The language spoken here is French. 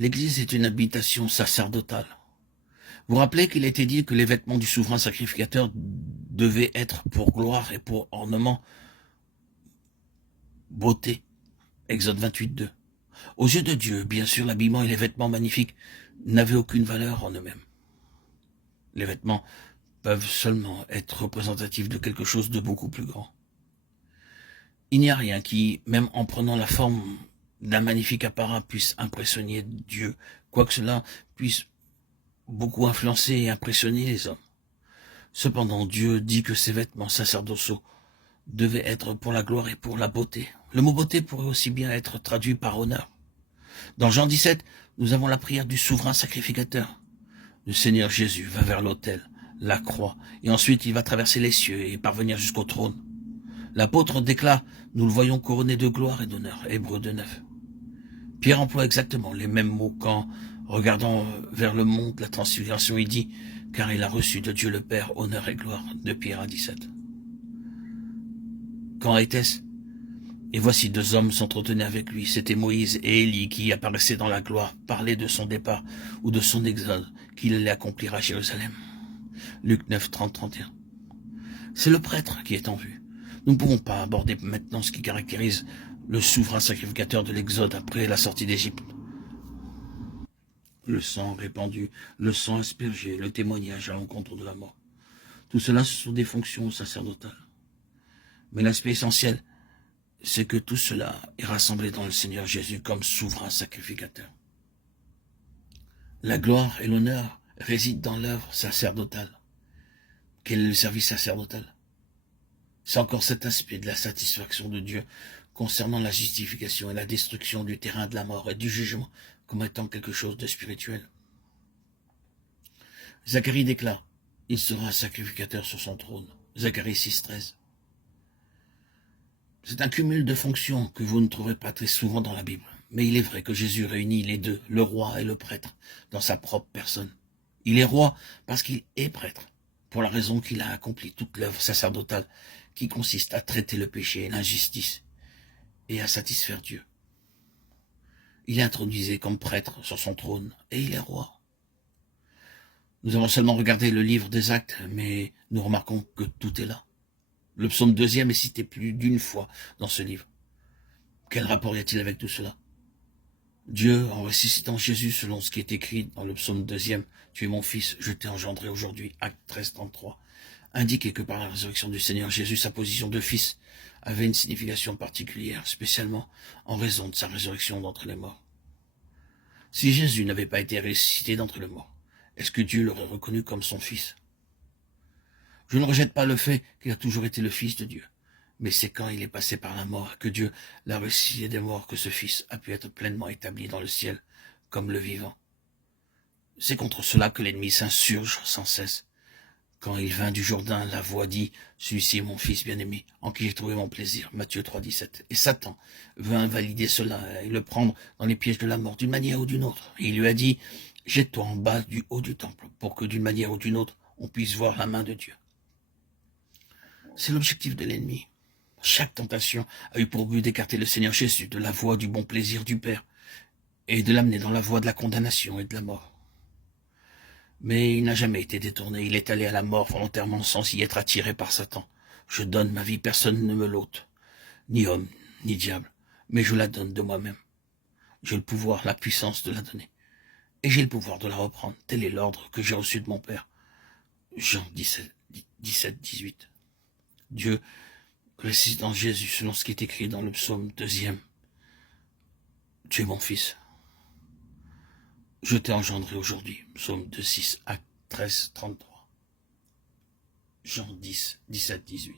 L'Église est une habitation sacerdotale. Vous vous rappelez qu'il a été dit que les vêtements du souverain sacrificateur devaient être pour gloire et pour ornement, beauté. Exode 28:2. Aux yeux de Dieu, bien sûr, l'habillement et les vêtements magnifiques n'avaient aucune valeur en eux-mêmes. Les vêtements peuvent seulement être représentatifs de quelque chose de beaucoup plus grand. Il n'y a rien qui, même en prenant la forme d'un magnifique apparat, puisse impressionner Dieu, quoique cela puisse beaucoup influencer et impressionner les hommes. Cependant, Dieu dit que ces vêtements sacerdotaux devaient être pour la gloire et pour la beauté. Le mot beauté pourrait aussi bien être traduit par honneur. Dans Jean 17, nous avons la prière du souverain sacrificateur. Le Seigneur Jésus va vers l'autel, la croix, et ensuite il va traverser les cieux et parvenir jusqu'au trône. L'apôtre déclare, nous le voyons couronné de gloire et d'honneur, Hébreux 2:9. Pierre emploie exactement les mêmes mots quand, regardant vers le mont de la transfiguration, il dit, car il a reçu de Dieu le Père honneur et gloire, de Pierre 1:17. Quand était-ce? Et voici deux hommes s'entretenaient avec lui, c'était Moïse et Élie qui apparaissaient dans la gloire, parlaient de son départ ou de son exode qu'il allait accomplir à Jérusalem. Luc 9, 30, 31. C'est le prêtre qui est en vue. Nous ne pouvons pas aborder maintenant ce qui caractérise le souverain sacrificateur de l'exode après la sortie d'Égypte. Le sang répandu, le sang aspergé, le témoignage à l'encontre de la mort. Tout cela, ce sont des fonctions sacerdotales. Mais l'aspect essentiel, c'est que tout cela est rassemblé dans le Seigneur Jésus comme souverain sacrificateur. La gloire et l'honneur résident dans l'œuvre sacerdotale. Quel est le service sacerdotal? C'est encore cet aspect de la satisfaction de Dieu concernant la justification et la destruction du terrain de la mort et du jugement comme étant quelque chose de spirituel. Zacharie déclare, il sera sacrificateur sur son trône. Zacharie 6:13. C'est un cumul de fonctions que vous ne trouverez pas très souvent dans la Bible. Mais il est vrai que Jésus réunit les deux, le roi et le prêtre, dans sa propre personne. Il est roi parce qu'il est prêtre, pour la raison qu'il a accompli toute l'œuvre sacerdotale qui consiste à traiter le péché et l'injustice et à satisfaire Dieu. Il est intronisé comme prêtre sur son trône et il est roi. Nous avons seulement regardé le livre des Actes, mais nous remarquons que tout est là. Le psaume 2e est cité plus d'une fois dans ce livre. Quel rapport y a-t-il avec tout cela? Dieu, en ressuscitant Jésus selon ce qui est écrit dans le psaume 2e, « Tu es mon fils, je t'ai engendré aujourd'hui », Acte 13, 33, indiquait que par la résurrection du Seigneur Jésus, sa position de fils avait une signification particulière, spécialement en raison de sa résurrection d'entre les morts. Si Jésus n'avait pas été ressuscité d'entre les morts, est-ce que Dieu l'aurait reconnu comme son fils? Je ne rejette pas le fait qu'il a toujours été le Fils de Dieu. Mais c'est quand il est passé par la mort que Dieu l'a ressuscité des morts que ce Fils a pu être pleinement établi dans le ciel comme le vivant. C'est contre cela que l'ennemi s'insurge sans cesse. Quand il vint du Jourdain, la voix dit « Celui-ci est mon Fils bien-aimé, en qui j'ai trouvé mon plaisir » Matthieu 3,17. Et Satan veut invalider cela et le prendre dans les pièges de la mort d'une manière ou d'une autre. Et il lui a dit « Jette-toi en bas du haut du temple pour que d'une manière ou d'une autre on puisse voir la main de Dieu. » C'est l'objectif de l'ennemi. Chaque tentation a eu pour but d'écarter le Seigneur Jésus de la voie du bon plaisir du Père et de l'amener dans la voie de la condamnation et de la mort. Mais il n'a jamais été détourné, il est allé à la mort volontairement sans y être attiré par Satan. Je donne ma vie, personne ne me l'ôte, ni homme, ni diable, mais je la donne de moi-même. J'ai le pouvoir, la puissance de la donner, et j'ai le pouvoir de la reprendre. Tel est l'ordre que j'ai reçu de mon Père. Jean 17, 18. Dieu ressuscitant Jésus selon ce qui est écrit dans le psaume 2e. Tu es mon fils. Je t'ai engendré aujourd'hui. Psaume 2:6, Acte 13, 33. Jean 10, 17, 18.